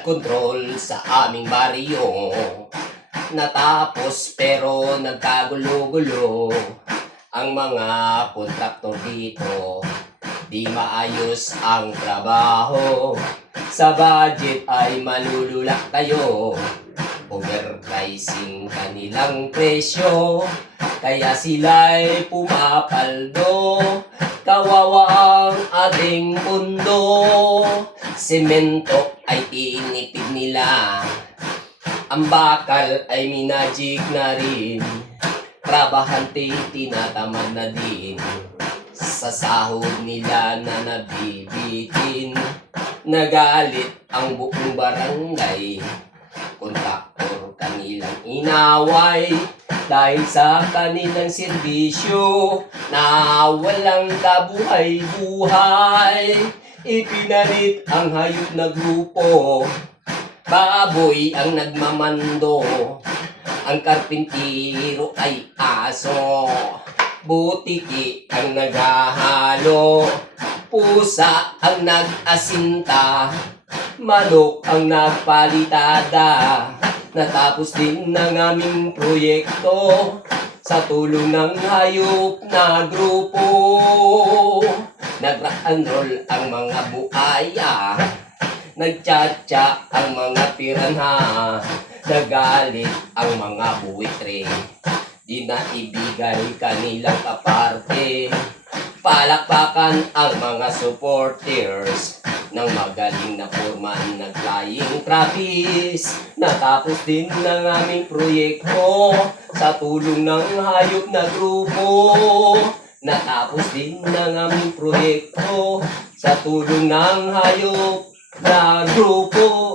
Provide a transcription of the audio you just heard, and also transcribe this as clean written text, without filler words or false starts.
flood control sa aming baryo. Natapos pero nagkagulo-gulo ang mga kontraktor dito. Di maayos ang trabaho, sa budget ay malulula kayo. Overpricing kanilang presyo, kaya sila'y pumapaldo. Kawawa ang ating mundo, semento ay inipid nila, ang bakal ay minajig na rin. Trabahante tinatamad na din, sa sahod nila na nabibitin. Nagalit ang buong barangay, kontraktor kanilang inaway, dahil sa kanilang serbisyo na walang kabuhay-buhay. Ipinalit ang hayop na grupo, baboy ang nagmamando, ang karpintero ay aso, butiki ang naghahalo, pusa ang nag-asinta, manok ang nagpalitada. Natapos din ng aming proyekto sa tulong ng hayop na grupo. Nag-rock and roll ang mga buaya, nagtsatsa ang mga piranha, nagalit ang mga buwitre, di na ibigay kanilang kaparte. Palakpakan ang mga supporters ng magaling na foreman ng flying trapeze. Natapos din ng aming proyekto sa tulong ng hayop na grupo. Natapos din ng aming proyekto sa tulong ng hayop na grupo.